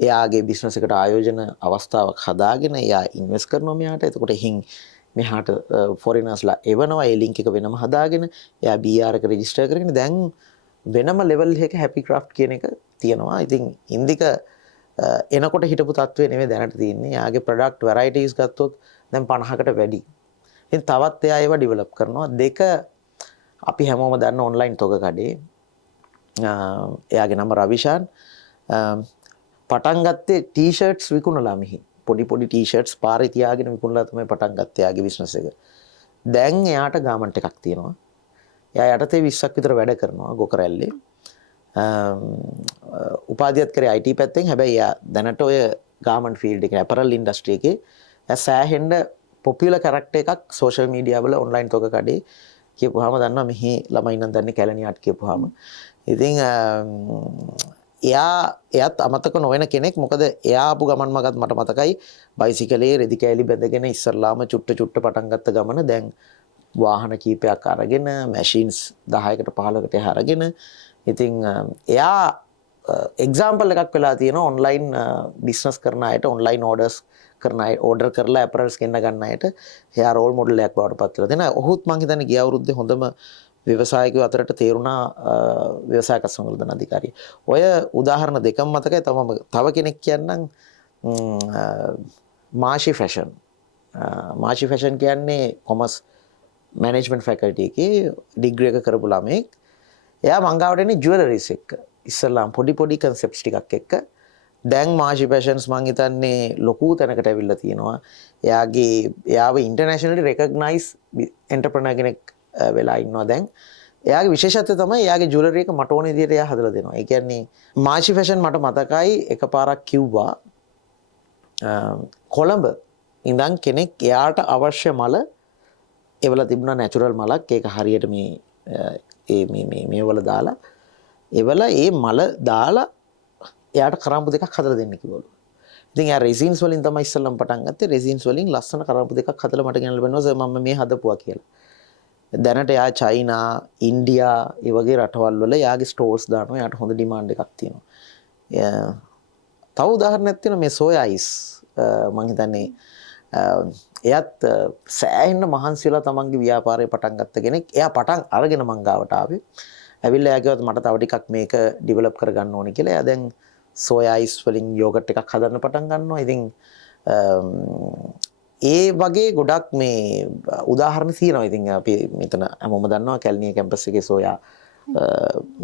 එයාගේ බිස්නස් එකට ආයෝජන අවස්ථාවක් හදාගෙන එයා ඉන්වෙස්ට් කරනවා මෙයාට. එතකොට එහින් මෙහාට ෆොරිනර්ස්ලා එවනවා. ඒ ලින්ක් එක වෙනම හදාගෙන එයා BR එක රෙජිස්ටර් කරගෙන දැන් වෙනම ලෙවල් එක හැපි ක්‍රාෆ්ට් කියන එක තියෙනවා. ඉතින් ඉන්දික එනකොට හිටපු තත්ත්වය නෙමෙයි දැනට තියෙන්නේ. එයාගේ ප්‍රොඩක්ට් වැරයිටිස් ගත්තොත් දැන් 50කට වැඩි. ඉතින් තවත් එයා ඒවා ඩෙවලොප් කරනවා. දෙක අපි හැමෝම දන්න ඔන්ලයින් තොග කඩේ. එයාගේ නම රවිෂාන්. පටන් ගත්තේ ටී-ෂර්ට්ස් විකුණලා මෙහි. පොඩි ටී-ෂර්ට්ස් පාරේ තියාගෙන විකුණලා තමයි පටන් ගත්තේ එයාගේ බිස්නස් එක. දැන් එයාට ගාමන්ට් එකක් තියෙනවා. එයා යටතේ 20ක් විතර වැඩ කරනවා ගොකරැල්ලේ. උපාධියත් කරේ IT පැත්තෙන්. හැබැයි එයා දැනට ඔය ගාමන්ට් ෆීල්ඩ් එකේ ඇපරල් ඉන්ඩස්ට්‍රි එකේ එයා සෑහෙන්න පොපියුලර් කැරක්ටර් එකක් සෝෂල් මීඩියා වල ඔන්ලයින් තොග කඩේ කියපුවාම දන්නවා මෙහි ළමයි නම් දන්නේ කැලණියාට කියපුවාම. ඉතින් එයාත් අමතක නොවන කෙනෙක්. මොකද එයා ආපු ගමන් මගත් මට මතකයි බයිසිකලේ රෙදි කෑලි බැඳගෙන ඉස්සරලාම චුට්ට පටන් ගත්ත ගමන දැන් වාහන කීපයක් අරගෙන මැෂින්ස් 10කට 15කට අරගෙන ඉතින් එයා එක්සැම්පල් එකක් වෙලා තියෙනවා ඔන්ලයින් බිස්නස් කරන අයට ඔන්ලයින් ඕඩර්ස් කරන අය ඕඩර් කරලා ඇපරල්ස් ගෙන්න ගන්න අයට එයා රෝල් මොඩල් එකක් බවට පත් වෙලා දෙනවා. ඔහුත් මං හිතන්නේ ගිය අවුරුද්දේ හොඳම ව්‍යවසායකයෝ අතරට තේරුණා ව්‍යවසායක සංවර්ධන අධිකාරිය. ඔය උදාහරණ දෙකම මතකයි. තව කෙනෙක් කියන්නම් මාෂි ෆැෂන්. මාෂි ෆැෂන් කියන්නේ කොමර්ස් මැනේජ්මන්ට් ෆැකල්ටි එකේ ඩිග්‍රී එක කරපු ළමෙක්. එයා මංගාවට එන්නේ ජුවලරිස් එක්ක. ඉස්සල්ලාම පොඩි කන්සෙප්ට්ස් ටිකක් එක්ක. දැන් මාෂි ෆැෂන්ස් මං හිතන්නේ ලොකු තැනකට ඇවිල්ලා තියෙනවා. එයාව ඉන්ටර්නැෂනලි රෙකග්නයිස් එන්ටර්ප්‍රෙනර් කෙනෙක් වෙලා ඉන්නවා දැන්. එයාගේ විශේෂත්වය තමයි එයාගේ ජුවලරි එක මට ඕන විදිහට එයා හදලා දෙනවා. ඒ කියන්නේ මාෂි ෆැෂන් මට මතකයි එකපාරක් කිව්වා කොළඹ ඉඳන් කෙනෙක් එයාට අවශ්‍ය මල එවල තිබුණා නැචරල් මලක්. ඒක හරියට මේවල දාලා එවල ඒ මල දාලා එයාට කරාම්පු දෙකක් හදලා දෙන්න කිව්වලු. ඉතින් එයා රෙසින්ස් වලින් තමයි ඉස්සෙල්ලම පටන් ගත්තේ. රෙසින්ස් වලින් ලස්සන කරාම්පු දෙකක් හදලා මට ගෙනල්ලා බැලුවා සර් මම මේ හදපුවා කියලා. දැනට එයා චයිනා, ඉන්දියා ඒ වගේ රටවල් වල එයාගේ ස්ටෝර්ස් දානවා. එයාට හොඳ ඩිමාන්ඩ් එකක් තියෙනවා. තව උදාහරණයක් තියෙනවා මේ සෝයා අයිස්. මම හිතන්නේ එයත් සෑහෙන්න මහන්සි වෙලා තමන්ගේ ව්‍යාපාරය පටන් ගත්ත කෙනෙක්. එයා පටන් අරගෙන මං ගාවට ආවේ. ඇවිල්ලා එයා කිව්වා මට තව ටිකක් මේක ඩෙවලොප් කරගන්න ඕනේ කියලා. එයා දැන් සෝයා අයිස් වලින් යෝගට් එකක් හදන්න පටන් ගන්නවා. ඉතින් ඒ වගේ ගොඩක් මේ උදාහරණ තියෙනවා. ඉතින් අපි මෙතන හැමෝම දන්නවා කැලණිය කැම්පස් එකේ සෝයා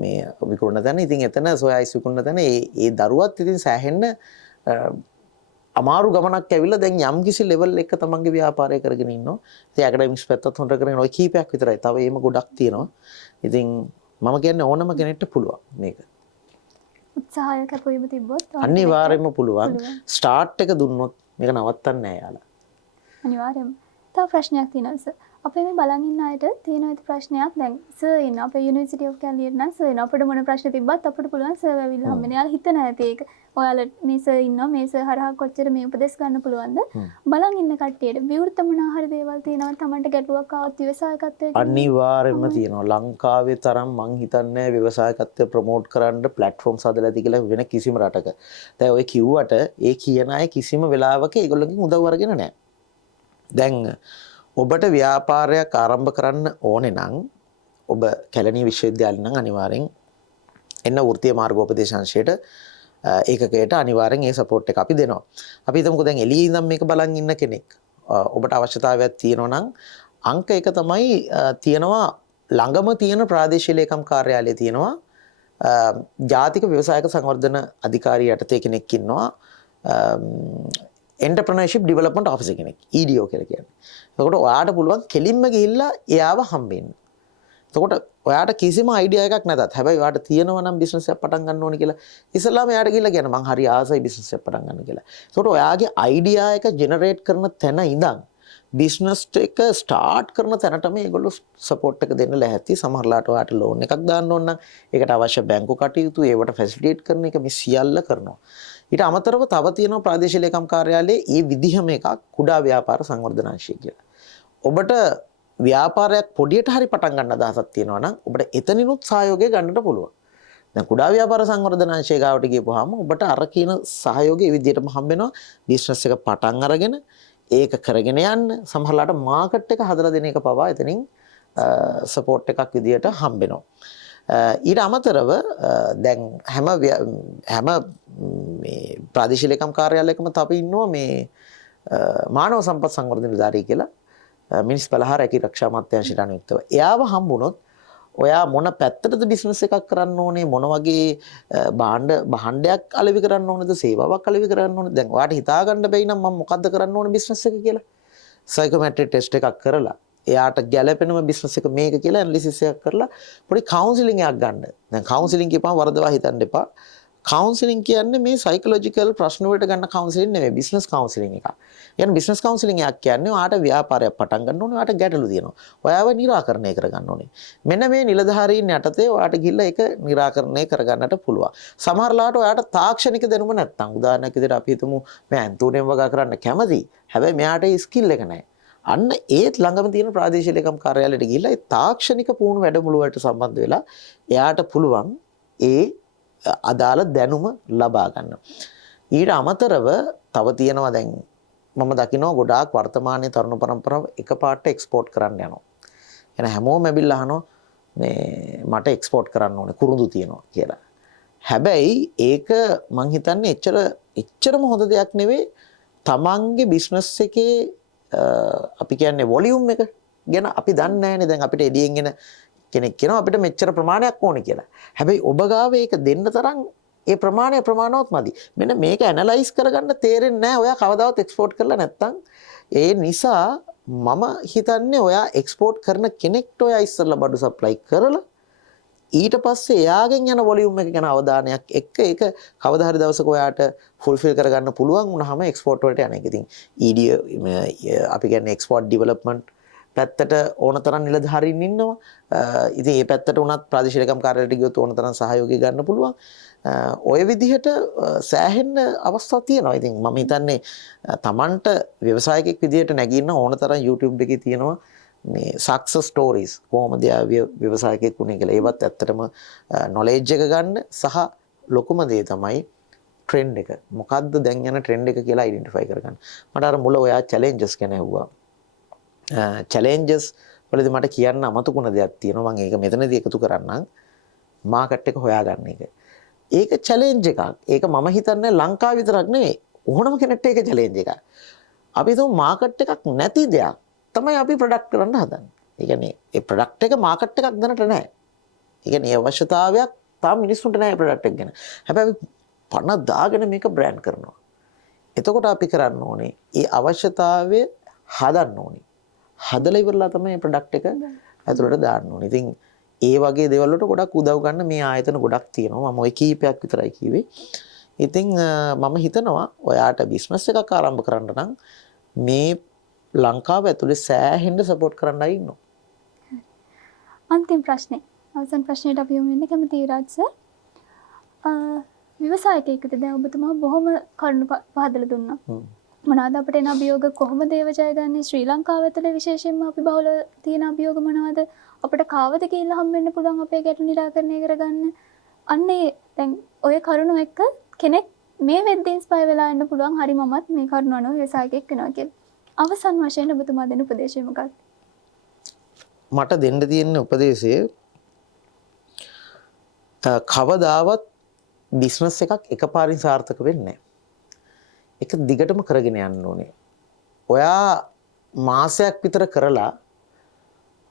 මේ විකුණන තැන. ඉතින් එතන සෝයා අයිස් විකුණන තැන ඒ දරුවත් ඉතින් සෑහෙන්න අමාරු ගමනක් ඇවිල්ලා දැන් යම් කිසි ලෙවල් එක තමන්ගේ ව්‍යාපාරය කරගෙන ඉන්නවා. ඉතින් ඇකඩමික්ස් පැත්තත් හොඳ කරගෙන ඔය කීපයක් විතරයි. තව එහෙම ගොඩක් තියෙනවා. ඉතින් මම කියන්නේ ඕනම කෙනෙක්ට පුළුවන් මේක. උත්සාහය කැපවීම තිබ්බොත් අනිවාර්යයෙන්ම පුළුවන්. ස්ටාර්ට් එක දුන්නොත් මේක නවත්තන්නේ නැහැ යාලා. අනිවාර්යයෙන්ම. තව ප්‍රශ්නයක් තියෙනවා සර්. අපේ මේ බලන් ඉන්න අයට තියෙන ඇති ප්‍රශ්නයක් දැන් සර් ඉන්න අපේ යුනිවර්සිටි ඔෆ් කැලියට නම් සර් ඉන්න අපිට මොන ප්‍රශ්න තිබ්බත් අපිට පුළුවන් සර් ඇවිල්ලා හම්බෙන්න. යාළුවා හිතන ඇති ඒක. ඔයාලා මේ සර් ඉන්නවා මේ සර් හරහා කොච්චර මේ උපදෙස් ගන්න පුළුවන්ද? බලන් ඉන්න කට්ටියට විවෘත මොනවා හරි දේවල් තියෙනවා Tamanට ගැටලුවක් ආවත් ව්‍යවසායකත්වයේ අනිවාර්යයෙන්ම තියෙනවා. ලංකාවේ තරම් මං හිතන්නේ ව්‍යවසායකත්වය ප්‍රොමෝට් කරන්න ප්ලැට්ෆෝම්ස් හදලා ඇති කියලා වෙන කිසිම රටක. දැන් ඔය කිව්වට ඒ කියන අය කිසිම වෙලාවක ඒගොල්ලන්ගෙන් උදව් අරගෙන නැහැ. දැන් ඔබට ව්‍යාපාරයක් ආරම්භ කරන්න ඕනේ නම් ඔබ කැලණිය විශ්වවිද්‍යාලේ නම් අනිවාර්යෙන් එන්න වෘත්තීය මාර්ගෝපදේශාංශයට ඒකකයට අනිවාර්යෙන් ඒ සපෝට් එක අපි දෙනවා. අපි හිතමුකෝ දැන් එළියේ ඉඳන් මේක බලන් ඉන්න කෙනෙක් ඔබට අවශ්‍යතාවයක් තියෙනවා නම් අංක එක තමයි තියෙනවා ළඟම තියෙන ප්‍රාදේශීය ලේකම් කාර්යාලයේ තියෙනවා ජාතික ව්‍යවසායක සංවර්ධන අධිකාරිය යටතේ කෙනෙක් ඉන්නවා එන්ටර්ප්‍රෙනර්ෂිප් ඩෙවලොප්මන්ට් ඔෆිසර් කෙනෙක් EDO කියලා කියන්නේ. එතකොට ඔයාට පුළුවන් කෙලින්ම ගිහිල්ලා එයාව හම්බෙන්න. එතකොට ඔයාට කිසිම අයිඩියා එකක් නැතත් හැබැයි ඔයාට තියෙනවා නම් බිස්නස් එකක් පටන් ගන්න ඕනේ කියලා ඉස්සෙල්ලාම එයාට ගිහිල්ලා කියන්න මං හරි ආසයි බිස්නස් එකක් පටන් ගන්න කියලා. එතකොට ඔයාගේ අයිඩියා එක ජෙනරේට් කරන තැන ඉඳන් බිස්නස් එක ස්ටාර්ට් කරන තැනට මේගොල්ලෝ සපෝට් එක දෙන්න ලැහැත්ති. සමහරලාට ඔයාට ලෝන් එකක් දාන්න ඕන නම් ඒකට අවශ්‍ය බැංකු කටයුතු ඒවට ෆැසිලිටේට් කරන එක මේ සියල්ල කරනවා. ඊට අමතරව තව තියෙනවා ප්‍රාදේශීය ලේකම් කාර්යාලයේ මේ විදිහම එකක් කුඩා ව්‍යාපාර සංවර්ධනාංශය කියලා. ඔබට ව්‍යාපාරයක් පොඩියට හරි පටන් ගන්න අදහසක් තියෙනවා නම් ඔබට එතනිනුත් සහයෝගය ගන්නට පුළුවන්. දැන් කුඩා ව්‍යාපාර සංවර්ධනාංශය ගාවට ගියපුවාම ඔබට අර කියන සහයෝගය මේ විදිහටම හම්බ වෙනවා. බිස්නස් එක පටන් අරගෙන ඒක කරගෙන යන්න සමහරලාට මාකට් එක හදලා දෙන එක පවා එතනින් සපෝට් එකක් විදිහට හම්බ වෙනවා. ඊට අමතරව දැන් හැම මේ ප්‍රාදේශීය ලේකම් කාර්යාලයකම තව ඉන්නවා මේ මානව සම්පත් සංවර්ධන නිලධාරී කියලා මිනිස් බලහා රැකී ආරක්ෂා අමාත්‍යාංශයට අනුයුක්තව. එයාව හම්බුනොත් ඔයා මොන පැත්තටද බිස්නස් එකක් කරන්න ඕනේ මොන වගේ භාණ්ඩයක් අලෙවි කරන්න ඕනේද සේවාවක් අලෙවි කරන්න ඕනේද දැන් ඔයාට හිතා ගන්න බැයි නම් මම මොකද්ද කරන්න ඕනේ බිස්නස් එක කියලා සයිකෝමැට්‍රික් ටෙස්ට් එකක් කරලා එයාට ගැළපෙනම බිස්නස් එක මේක කියලා ඇනලිසිස් එකක් කරලා පොඩි කවුන්සලින් එකක් ගන්න. දැන් කවුන්සලින් කියපුවම වරදවා හිතන්න එපා. කවුන්සලින් කියන්නේ මේ සයිකොලොජිකල් ප්‍රශ්න වලට ගන්න කවුන්සලින් නෙමෙයි බිස්නස් කවුන්සලින් එකක්. කියන්නේ බිස්නස් කවුන්සලින් එකක් කියන්නේ ඔයාට ව්‍යාපාරයක් පටන් ගන්න ඕනේ ඔයාට ගැටලු තියෙනවා. ඔයාව निराකරණය කරගන්න ඕනේ. මෙන්න මේ නිලධාරීන් යටතේ ඔයාට ගිහිල්ලා ඒක निराකරණය කරගන්නට පුළුවන්. සමහර ලාට ඔයාට තාක්ෂණික දැනුම නැත්තම් උදාහරණයක් විදිහට අපි හිතමු මම ඇන්තෝනියම් වගා කරන්න කැමතියි. හැබැයි මෙයාට ඒ ස්කිල් එක නැහැ. අන්න ඒත් ළඟම තියෙන ප්‍රාදේශීය ලේකම් කාර්යාලයට ගිහිල්ලා ඒ තාක්ෂණික පුහුණු වැඩමුළු වලට සම්බන්ධ වෙලා එයාට පුළුවන් ඒ අදාළ දැනුම ලබා ගන්න. ඊට අමතරව තව තියෙනවා දැන් මම දකිනවා ගොඩාක් වර්තමානයේ තරුණ පරම්පරාව එකපාරට එක්ස්පෝර්ට් කරන්න යනවා. එන හැමෝම ඇවිල්ලා අහනවා මේ මට එක්ස්පෝර්ට් කරන්න ඕනේ කුරුඳු තියෙනවා කියලා. හැබැයි ඒක මං හිතන්නේ එච්චරම හොඳ දෙයක් නෙවෙයි. තමන්ගේ බිස්නස් එකේ අපි කියන්නේ වොලියුම් එක ගැන අපි දන්නේ නැහැනේ. දැන් අපිට එළියෙන් එන කෙනෙක් කියනවා අපිට මෙච්චර ප්‍රමාණයක් ඕනේ කියලා. හැබැයි ඔබ ගාව ඒක දෙන්න තරම් ඒ ප්‍රමාණවත් මදි. මෙන්න මේක ඇනලයිස් කරගන්න තේරෙන්නේ නැහැ ඔයා කවදාවත් එක්ස්පෝර්ට් කරලා නැත්තම්. ඒ නිසා මම හිතන්නේ ඔයා එක්ස්පෝර්ට් කරන කෙනෙක්ට ඔයා ඉස්සෙල්ලා බඩු සප්ලයි කරලා ඊට පස්සේ එයාගෙන් යන වොලියුම් එක ගැන අවධානයක් එක්ක ඒක කවදා හරි දවසක ඔයාට ෆුල්ෆිල් කරගන්න පුළුවන් වුණාම එක්ස්පෝර්ට් වලට යන එක. ඉතින් EDA අපි කියන්නේ එක්ස්පෝර්ට් ඩෙවලොප්මන්ට් පැත්තට ඕන තරම් නිලධාරීන් ඉන්නවා. ඉතින් මේ පැත්තට උනත් ප්‍රාදේශීය ලේකම් කාර්යාලයට ගියොත් ඕන තරම් සහයෝගය ගන්න පුළුවන්. ඔය විදිහට සෑහෙන්න අවස්ථා තියෙනවා. ඉතින් මම හිතන්නේ Tamanට ව්‍යවසායකෙක් විදිහට නැගින්න ඕන තරම් YouTube එකේ තියෙනවා මේ සක්සස් ස්ටෝරීස් කොහොමද ව්‍යවසායකෙක් වුණේ කියලා. ඒවත් ඇත්තටම නොලෙජ් එක ගන්න සහ ලොකුම දේ තමයි ට්‍රෙන්ඩ් එක. මොකද්ද දැන් යන ට්‍රෙන්ඩ් එක කියලා අයිඩෙන්ටිෆයි කරගන්න. මට අර මුල ඔයා චැලෙන්ජස් ගැන ඇහුවා. චැලෙන්ජස් වලදී මට කියන්න අමතකුණ දෙයක් තියෙනවා. මම ඒක මෙතනදී එකතු කරන්නම්. මාකට් එක හොයාගන්න එක. ඒක චැලෙන්ජ් එකක්. ඒක මම හිතන්නේ ලංකාව විතරක් නෙවෙයි. ඕනම කෙනෙක්ට ඒක චැලෙන්ජ් එකක්. අපි හිතමු මාකට් එකක් නැති දෙයක් තමයි අපි ප්‍රොඩක්ට් කරන්න හදන්නේ. ඒ කියන්නේ ඒ ප්‍රොඩක්ට් එක මාකට් එකක් දැනට නැහැ. ඒ කියන්නේ අවශ්‍යතාවයක් තාම මිනිස්සුන්ට නැහැ ප්‍රොඩක්ට් එක ගැන. හැබැයි අපි පණ දාගෙන මේක බ්‍රෑන්ඩ් කරනවා. එතකොට අපි කරන්න ඕනේ ඒ අවශ්‍යතාවය හදන්න ඕනේ. හදලා ඉවරලා තමයි ප්‍රොඩක්ට් එක ඇතුළට දාන්න ඕනේ. ඉතින් ඒ වගේ දේවල් වලට ගොඩක් උදව් ගන්න මේ ආයතන ගොඩක් තියෙනවා. මම ওই කීපයක් විතරයි කිව්වේ. ඉතින් මම හිතනවා ඔයාට බිස්නස් එකක් ආරම්භ කරන්න නම් මේ ලංකාව ඇතුලේ සෑහෙන්න සපෝට් කරන්න අය ඉන්නවා. අන්තිම ප්‍රශ්නේ. අවසන් ප්‍රශ්නෙට අපි යමු වෙන්නේ කැමති විරාජ් සර්. ව්‍යවසායකයෙකුට දැන් ඔබතුමා බොහොම කරුණු පහදලා දුන්නා. මොනවාද අපිට එන අභියෝග කොහොමද ඒව ජයගන්නේ? ශ්‍රී ලංකාව ඇතුලේ විශේෂයෙන්ම අපි බහුල තියෙන අභියෝග මොනවාද? අපිට කාවද කියලා හම් වෙන්න පුළුවන් අපේ ගැටලු නිරාකරණය කරගන්න. අන්නේ දැන් ඔය කරුණු එක්ක කෙනෙක් මේ වෙද්දී ඉන්ස්පයර් වෙලා ඉන්න පුළුවන්. හරි මමත් මේ කරුණ අනුව ව්‍යවසායකයෙක් වෙනවා කියලා. අවසන් වශයෙන් ඔබතුමා දෙන උපදේශය මොකක්ද? මට දෙන්න තියෙන උපදේශය කවදාවත් බිස්නස් එකක් එකපාරින් සාර්ථක වෙන්නේ නැහැ. ඒක දිගටම කරගෙන යන්න ඕනේ. ඔයා මාසයක් විතර කරලා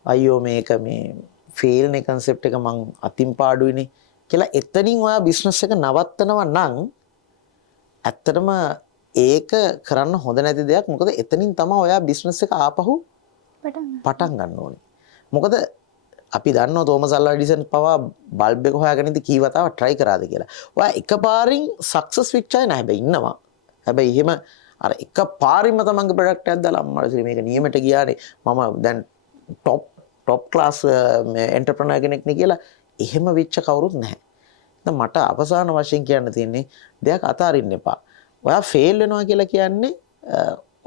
අයියෝ මේක මේ ෆේල් නේ concept එක මං අතින් පාඩුයිනේ කියලා එතනින් ඔයා බිස්නස් එක නවත්තනවා නම් ඇත්තටම ඒක කරන්න හොඳ නැති දෙයක්. මොකද එතනින් තමයි ඔයා බිස්නස් එක ආපහු පටන් ගන්න ඕනේ. මොකද අපි දන්නවා තෝමස් අල්වා එඩිසන් පවා බල්බ් එක හොයාගෙන ඉඳි කී වතාවක් try කරාද කියලා. ඔයා එකපාරින් සක්සස් වෙච්ච අය නෑ. හැබැයි ඉන්නවා. හැබැයි එහෙම අර එකපාරින්ම තමන්ගේ ප්‍රොඩක්ට් එකක් දාලා අම්මලා මේක නියමයට ගියානේ මම දැන් টপ ක්ලාස් එන්ටර්ප්‍රෙනර් කෙනෙක් නේ කියලා එහෙම වෙච්ච කවුරුත් නැහැ. දැන් මට අවසාන වශයෙන් කියන්න තියෙන්නේ දෙයක් අතාරින්න එපා. ඔයා ෆේල් වෙනවා කියලා කියන්නේ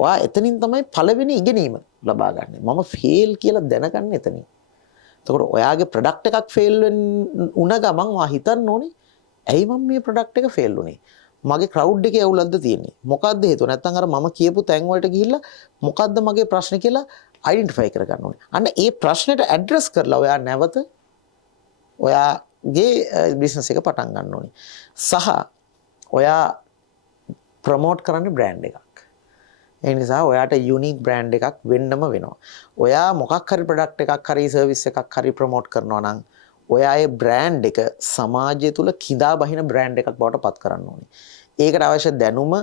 ඔයා එතනින් තමයි පළවෙනි ඉගෙනීම ලබා ගන්න. මම ෆේල් කියලා දැනගන්න එතනින්. එතකොට ඔයාගේ ප්‍රොඩක්ට් එකක් ෆේල් වුණ ගමන් ඔයා හිතන්න ඕනේ ඇයි මම මේ ප්‍රොඩක්ට් එක ෆේල් වුනේ? මගේ ක්‍රවුඩ් එකේ අවුලක්ද තියෙන්නේ? මොකක්ද හේතුව? නැත්නම් අර මම කියපු තැන් වලට ගිහිල්ලා මොකක්ද මගේ ප්‍රශ්නේ කියලා අයිඩෙන්ටිෆයි කරගන්න ඕනේ. අන්න ඒ ප්‍රශ්නෙට ඇඩ්‍රස් කරලා ඔයා නැවත ඔයාගේ බිස්නස් එක පටන් ගන්න ඕනේ. සහ ඔයා ප්‍රොමෝට් කරන්න බ්‍රෑන්ඩ් එකක්. ඒ නිසා ඔයාට යුනික් බ්‍රෑන්ඩ් එකක් වෙන්නම වෙනවා. ඔයා මොකක් හරි ප්‍රොඩක්ට් එකක් හරි සර්විස් එකක් හරි ප්‍රොමෝට් කරනවා නම් ඔයාගේ බ්‍රෑන්ඩ් එක සමාජය තුල කිඳා බහින බ්‍රෑන්ඩ් එකක් බවට පත් කරන්න ඕනේ. ඒකට අවශ්‍ය දැනුම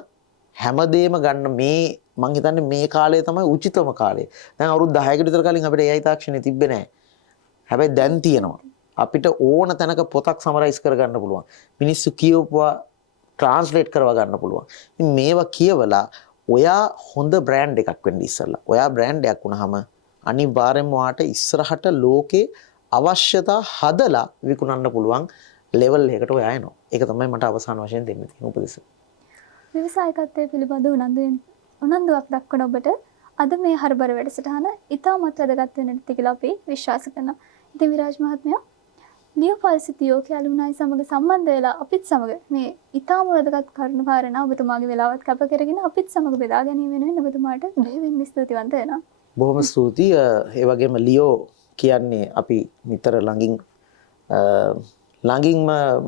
හැමදේම ගන්න මේ මං හිතන්නේ මේ කාලය තමයි උචිතම කාලය. දැන් අවුරුදු 10කට විතර කලින් අපිට AI තාක්ෂණය තිබ්බේ නැහැ. හැබැයි දැන් තියෙනවා. අපිට ඕන තැනක පොතක් සමරයිස් කරගන්න පුළුවන්. මිනිස්සු කියවුවා ට්‍රාන්ස්ලේට් කරවා ගන්න පුළුවන්. ඉතින් මේවා කියවලා ඔයා හොඳ බ්‍රෑන්ඩ් එකක් වෙන්න ඉස්සෙල්ලා. ඔයා බ්‍රෑන්ඩ් එකක් වුණාම අනිවාර්යෙන්ම ඔයාට ඉස්සරහට ලෝකේ අවශ්‍යතා හදලා විකුණන්න පුළුවන් ලෙවල් එකකට ඔයා එනවා. ඒක තමයි මට අවසාන වශයෙන් දෙන්න තියෙන උපදෙස. ව්‍යවසායකත්වයේ පිළිබඳ උනන්දුවක් දක්වන ඔබට අද මේ හරබර වැඩසටහන ඉතාමත් වැදගත් වෙන්නට කියලා අපි විශ්වාස කරනවා. ඉතින් විරාජ් මහත්මයා ලියෝපල් සිතියෝ කැලුනායි සමග සම්බන්ධ වෙලා අපිත් සමග මේ ඉතාම වැදගත් කරුණු කාරණා ඔබතුමාගේ වෙලාවත් කැප කරගෙන අපිත් සමග බෙදා ගැනීම වෙනුවෙන් ඔබතුමාට බෙහෙවින්ම ස්තුතිවන්ත වෙනවා. බොහොම ස්තුතියි. ඒ වගේම ලියෝ කියන්නේ අපි නිතර ළඟින්ම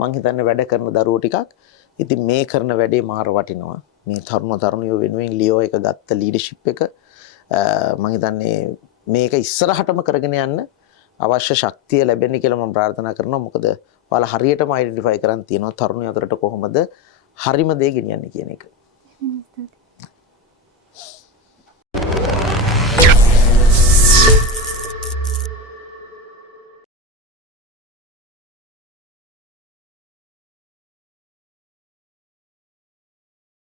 මං හිතන්නේ වැඩ කරන දරුවෝ ටිකක්. ඉතින් මේ කරන වැඩේ මාර වටිනවා. මේ තරුණයෝ වෙනුවෙන් ලියෝ එක ගත්ත ලීඩර්ෂිප් එක මං හිතන්නේ මේක ඉස්සරහටම කරගෙන යන්න අවශ්‍ය ශක්තිය ලැබෙන්න කියලා මම ප්‍රාර්ථනා කරනවා. මොකද ඔයාලා හරියටම අයිඩෙන්ටිෆයි කරන් තියෙනවා තරුණයෝ අතරට කොහොමද හරිම දේ ගෙනියන්නේ කියන එක.